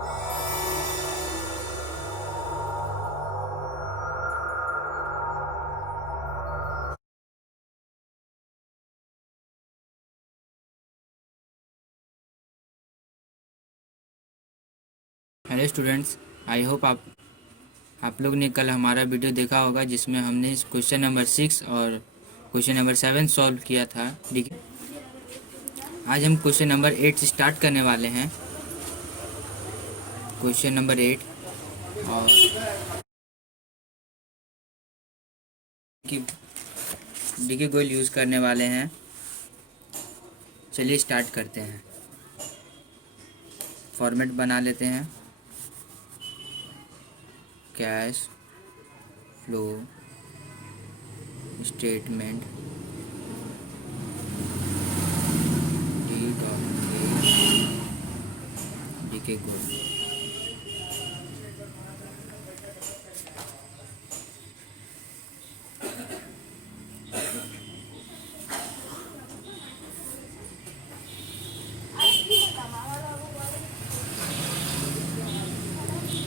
Hello students, I hope आप लोग ने कल हमारा वीडियो देखा होगा जिसमें हमने क्वेश्चन नंबर 6 और क्वेश्चन नंबर 7 सॉल्व किया था। ठीक है, आज हम क्वेश्चन नंबर 8 से स्टार्ट करने वाले हैं। क्वेश्चन नंबर 8 और की डीके गोल यूज़ करने वाले हैं। चलिए स्टार्ट करते हैं। फॉर्मेट बना लेते हैं। कैश फ्लो स्टेटमेंट डीके गोल।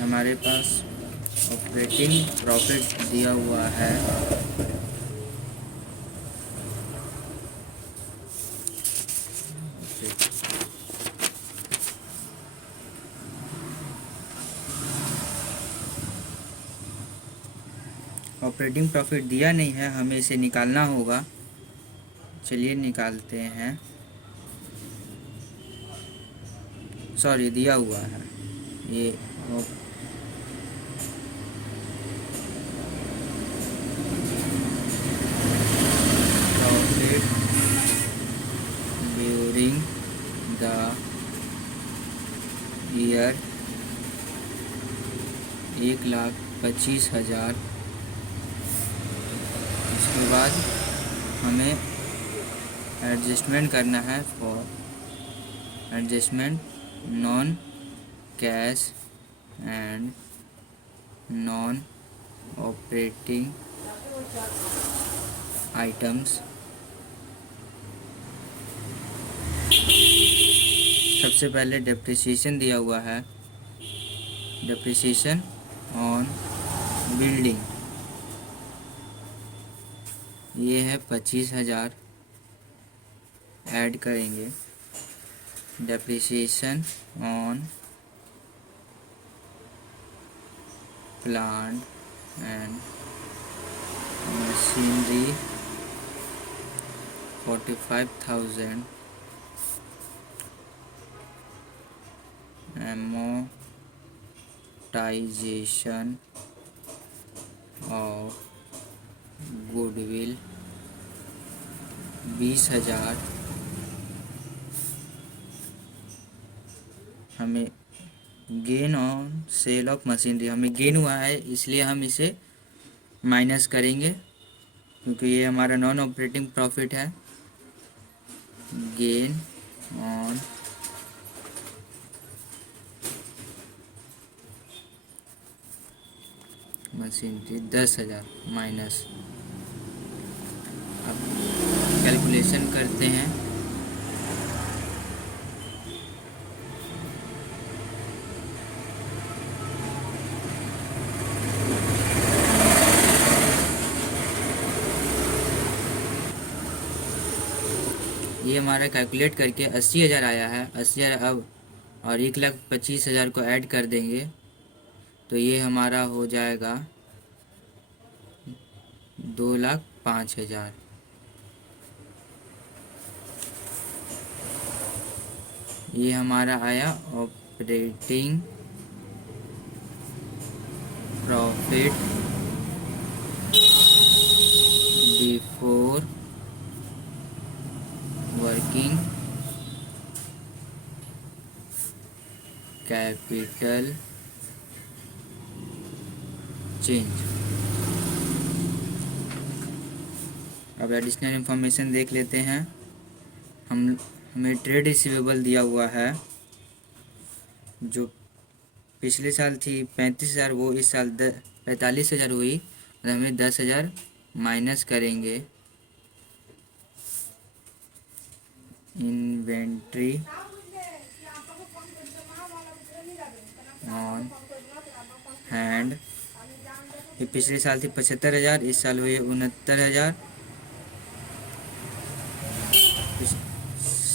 हमारे पास ऑपरेटिंग प्रॉफिट दिया हुआ है ऑपरेटिंग प्रॉफिट दिया नहीं है, हमें इसे निकालना होगा। चलिए निकालते हैं। सॉरी, दिया हुआ है ये प्रॉफिट ड्यूरिंग द ईयर 1,25,000। इसके बाद हमें एडजस्टमेंट करना है for adjustment non cash and non operating items. सबसे पहले डेप्रिसिएशन दिया हुआ है, डेप्रिसिएशन ऑन बिल्डिंग, ये है 25,000। ऐड करेंगे depreciation on plant and machinery 45,000। amortization of goodwill 20,000। हमें gain on sale of machinery, हमें गेन हुआ है इसलिए हम इसे माइनस करेंगे क्योंकि ये हमारा नॉन ऑपरेटिंग प्रॉफिट है। Gain on machinery 10,000 minus. अब कैलकुलेशन करते हैं। ये हमारा कैलकुलेट करके 80,000 आया है। 80,000 अब और 1,25,000 को ऐड कर देंगे तो ये हमारा हो जाएगा 2,05,000। ये हमारा आया operating profit before working capital change. अब एडिशनल इंफॉर्मेशन देख लेते हैं। हमें ट्रेड रिसीवेबल दिया हुआ है जो पिछले साल थी 35,000, वो इस साल 45,000 हुई और हमें 10,000 माइनस करेंगे। इन्वेंट्री ऑन हैंड, ये पिछले साल थी 75,000, इस साल हुई 69,000।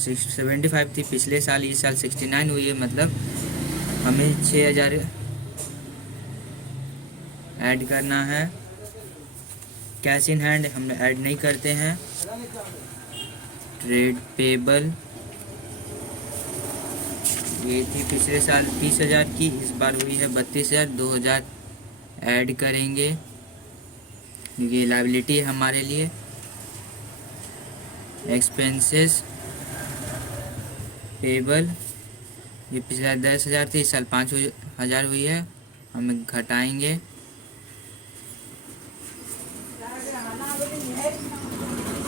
75 थी पिछले साल, इस साल 69 हुई है, मतलब हमें 6,000 ऐड करना है। कैश इन हैंड हम ऐड नहीं करते हैं। ट्रेड पेबल, ये थी पिछले साल 30,000 की, इस बार हुई है 32,000, 2,000 ऐड करेंगे क्योंकि ये लायबिलिटी है हमारे लिए। एक्सपेंसेस पेबल, ये पिछला 10,000 थी, इस साल 5,000 हुई है, हम घटाएंगे।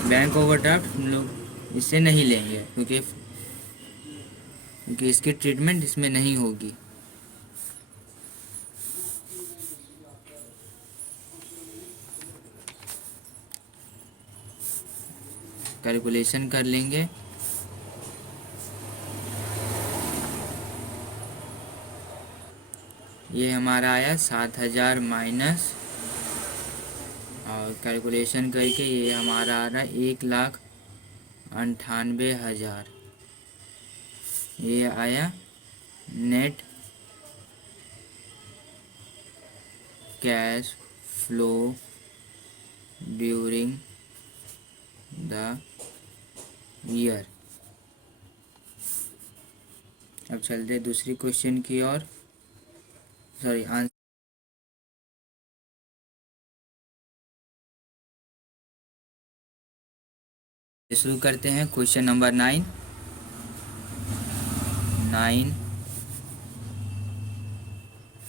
बैंक ओवरड्राफ्ट हम लोग इससे नहीं लेंगे क्योंकि इसकी ट्रीटमेंट इसमें नहीं होगी। कैलकुलेशन कर लेंगे। ये हमारा आया 7,000 माइनस, और कैलकुलेशन करके ये हमारा आ रहा है 1,98,000। ये आया net cash flow during the year. अब चलते दूसरी क्वेश्चन की ओर, सॉरी आंसर शुरू करते हैं। Question number 9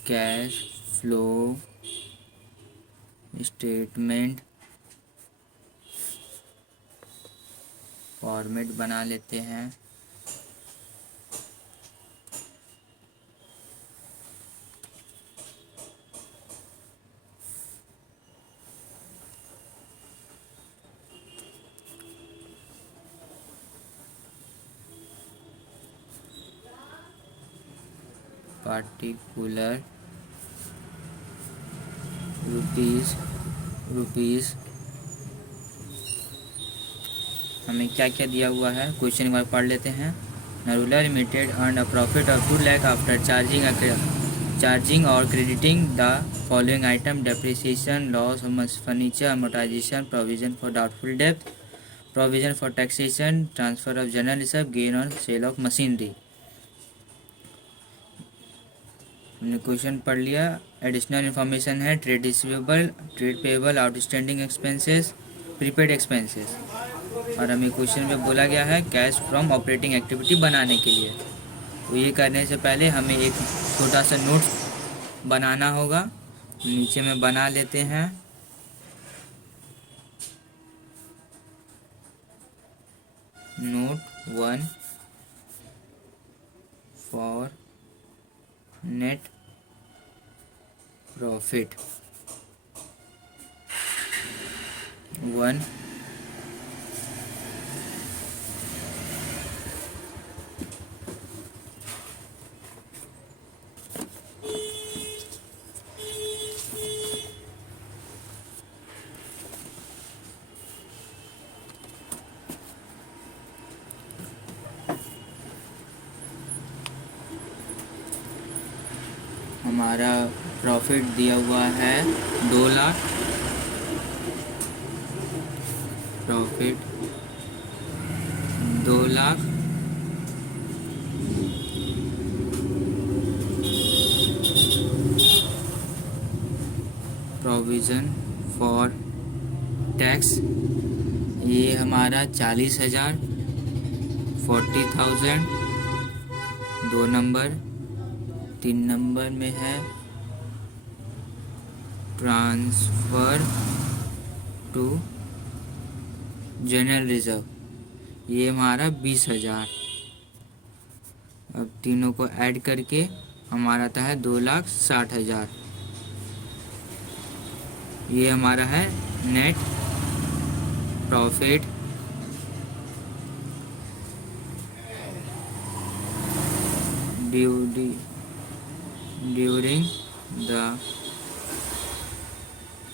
cash flow statement format बना लेते हैं। पार्टिकुलर रुपीस हमें क्या क्या दिया हुआ है, क्वेश्चन एक बार पढ़ लेते हैं। Narula limited earn a profit of 2 lakh after charging और crediting the following item: depreciation, loss of furniture, amortization, provision for doubtful डेब्ट, provision for taxation, transfer of general reserve, gain on sale of machinery. हमने question पढ़ लिया। Additional information है trade receivable, trade payable, outstanding expenses, prepaid expenses, और हमें question में बोला गया है कैश फ्रॉम ऑपरेटिंग एक्टिविटी बनाने के लिए। तो ये करने से पहले हमें एक छोटा सा नोट बनाना होगा, नीचे में बना लेते हैं। नोट 1 फॉर नेट प्रॉफिट 1, हमारा प्रॉफिट दिया हुआ है 2 lakh, profit 2 lakh, provision for tax ये हमारा 40,000, 40,000, 2 नंबर। 3 नंबर में है ट्रांसफ़र टू जनरल रिजर्व, ये हमारा 20,000। अब तीनों को ऐड करके हमारा आता है 2,60,000। ये हमारा है net profit during the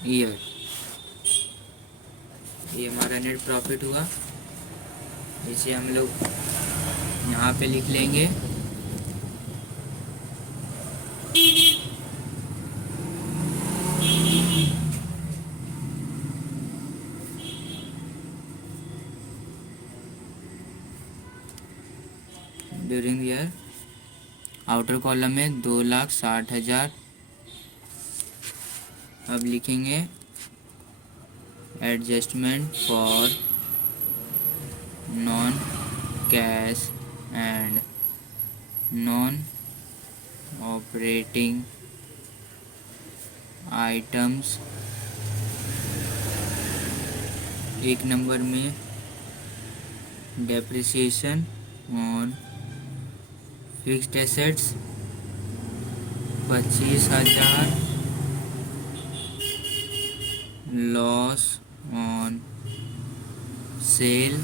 year. ये हमारा नेट प्रॉफिट हुआ। इसे हम लोग यहाँ पे लिख लेंगे। ड्यूरिंग ईयर आउटर कॉलम में 2,60,000। अब लिखेंगे adjustment for non cash and non operating items. एक नंबर में depreciation on fixed assets 25,000। Loss on sale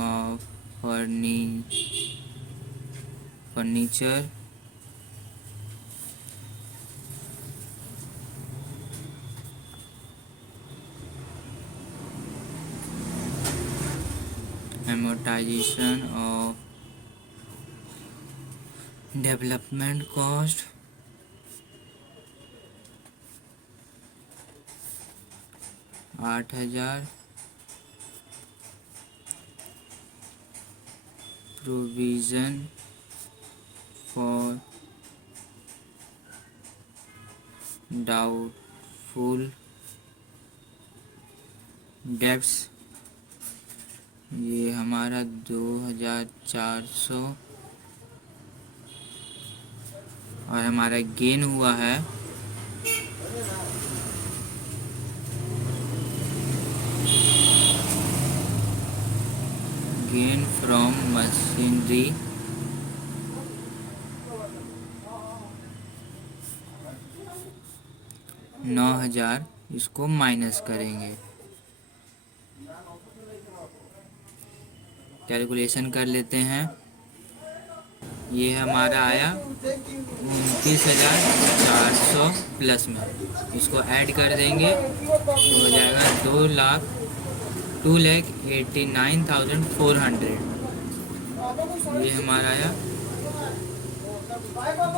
of furniture amortization of development cost 8,000। provision for doubtful debts, ये हमारा 2,400। और हमारा गेन हुआ है गेन फ्रॉम मशीनरी 9,000। इसको माइनस करेंगे, कैलकुलेशन कर लेते हैं। ये हमारा आया 29,400 प्लस में। इसको ऐड कर देंगे तो हो जाएगा 2,89,400। ये हमारा आया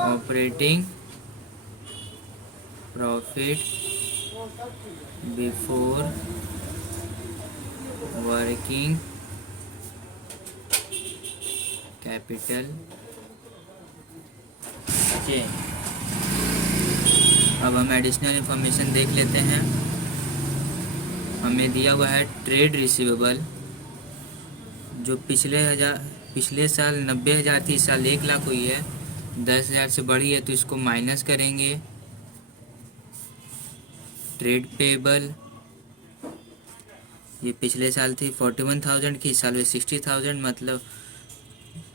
operating profit before working capital change. अब हम एडिशनल इंफॉर्मेशन देख लेते हैं। हमें दिया हुआ है ट्रेड रिसीवेबल, जो पिछले साल 90,000 थी, इस साल 1,00,000 हुई है। 10,000 से बढ़ी है तो इसको माइनस करेंगे। ट्रेड पेबल, ये पिछले साल थी 41,000 की, इस साल में 60,000, मतलब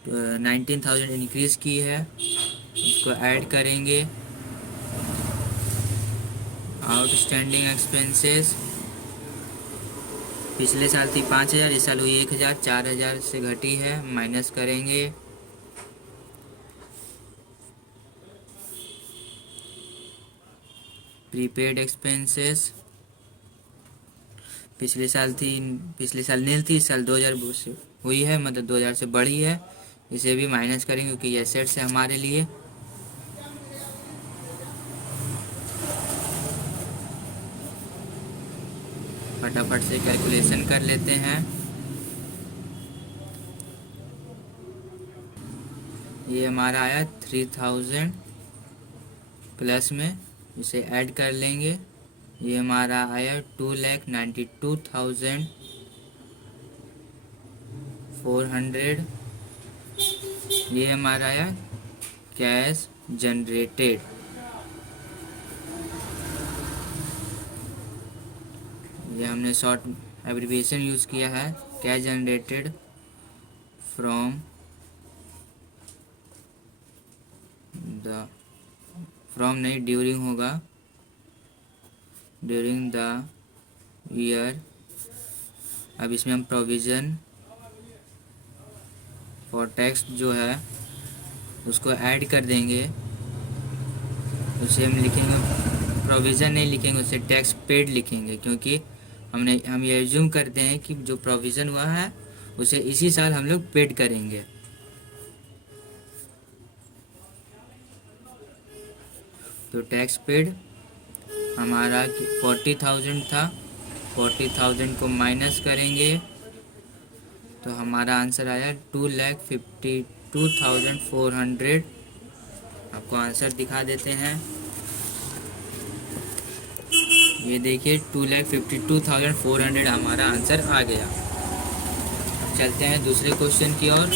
19,000 इंक्रीज की है। उसको ऐड करेंगे। आउटस्टैंडिंग एक्सपेंसेस पिछले साल थी 5,000, इस साल हुई 1,000, 4,000 से घटी है, माइनस करेंगे। प्रीपेड एक्सपेंसेस पिछले साल नील थी, इस साल 2,000 से हुई है, मतलब 2,000 से बढ़ी है। इसे भी माइनस करेंगे क्योंकि ये एसेट्स है हमारे लिए। फटाफट से कैलकुलेशन कर लेते हैं। ये हमारा आया 3,000 प्लस में, इसे ऐड कर लेंगे। ये हमारा आया 2,92,400। ये हमारा आया कैश जनरेटेड। ये हमने शॉर्ट एब्रिविएशन यूज़ किया है, कैश जनरेटेड फ्रॉम नहीं, ड्यूरिंग होगा, ड्यूरिंग द ईयर। अब इसमें हम प्रोविज़न फॉर टैक्स जो है उसको ऐड कर देंगे। उसे हम लिखेंगे, प्रोविज़न नहीं लिखेंगे, उसे टैक्स पेड लिखेंगे, क्योंकि हम ये एज्यूम करते हैं कि जो प्रोविज़न हुआ है उसे इसी साल हम लोग पेड करेंगे। तो टैक्स पेड हमारा 40,000 था, 40,000 को माइनस करेंगे तो हमारा आंसर आया 2,52,400। आपको आंसर दिखा देते हैं, ये देखिए 2,52,400 हमारा आंसर आ गया। अब चलते हैं दूसरे क्वेश्चन की ओर।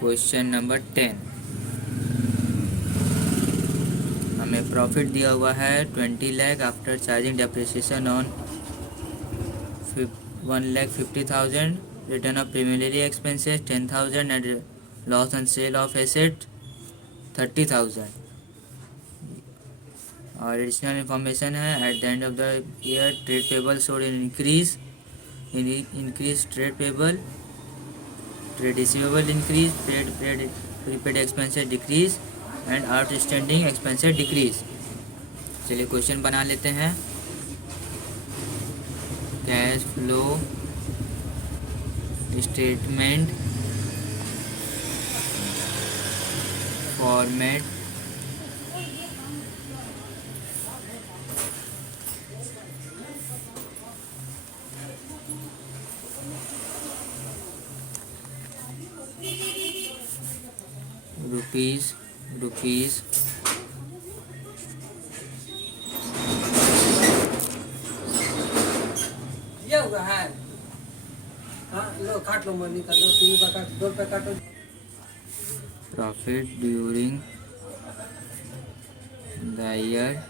क्वेश्चन नंबर 10, हमें प्रॉफिट दिया हुआ है 20 lakh after charging depreciation on 1,50,000, written off preliminary expenses 10,000 and loss on sale of asset 30,000। और एडिशनल इंफॉर्मेशन है, at the end of the year trade payable showed increase trade payable, trade receivable increase, prepaid expenses decrease and outstanding expenses decrease. चलिए question बना लेते हैं। Cash flow statement format rupees ये हुआ है। हाँ लो काट लो, मनी का लो, टीवी का काट, 2 रुपये काटो। Profit during the year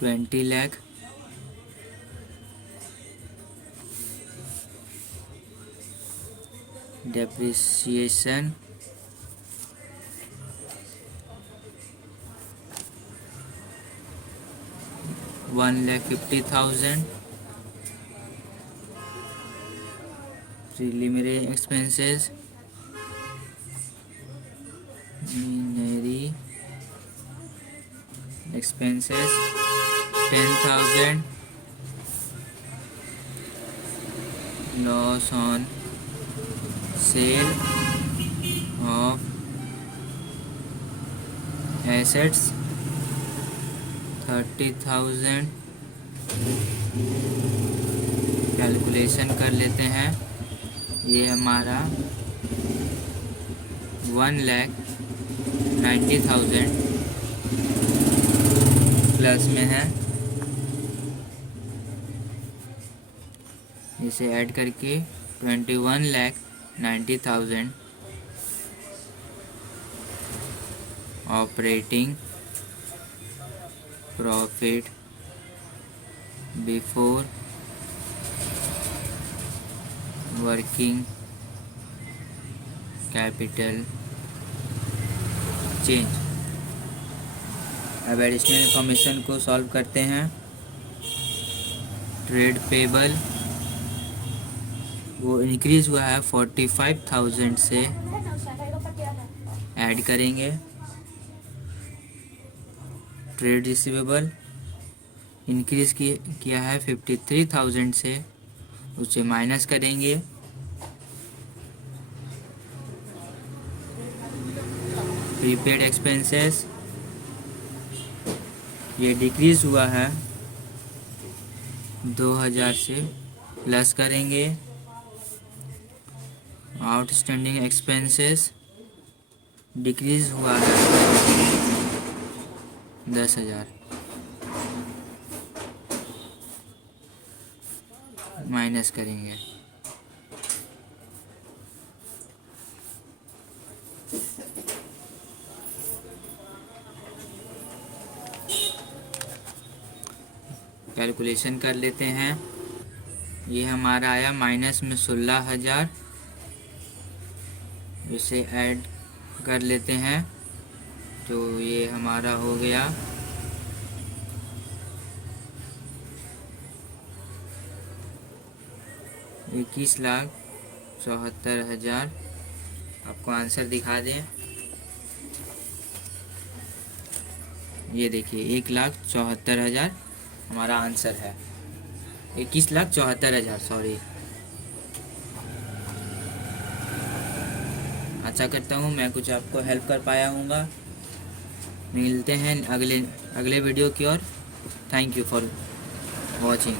20 lakh depreciation $1,50,000, preliminary expenses expenses 10,000, loss on sale of assets 30,000। Calculation कर लेते हैं, ये हमारा 1,90,000 प्लस में है। इसे ऐड करके 21,90,000 operating profit before working capital change. अब एडिशनल इंफॉर्मेशन को सॉल्व करते हैं। ट्रेड पेबल वो इंक्रीज़ हुआ है 45,000 से, ऐड करेंगे। ट्रेड रिसीवेबल इंक्रीज़ किया है 53,000 से, उसे माइनस करेंगे। प्रीपेड एक्सपेंसेस ये डिक्रीज़ हुआ है 2,000 से, प्लस करेंगे। आउटस्टैंडिंग एक्सपेंसेस डिक्रीज़ हुआ है 10,000, माइनस करेंगे। कैलकुलेशन कर लेते हैं, ये हमारा आया माइनस में 16,000। इसे ऐड कर लेते हैं तो ये हमारा हो गया 21,74,000। आपको आंसर दिखा दें, ये देखिए 1,74,000 हमारा आंसर है। 21,74,000 सॉरी। आशा करता हूँ मैं कुछ आपको हेल्प कर पाया हूँगा। मिलते हैं अगले वीडियो की ओर। Thank you for watching.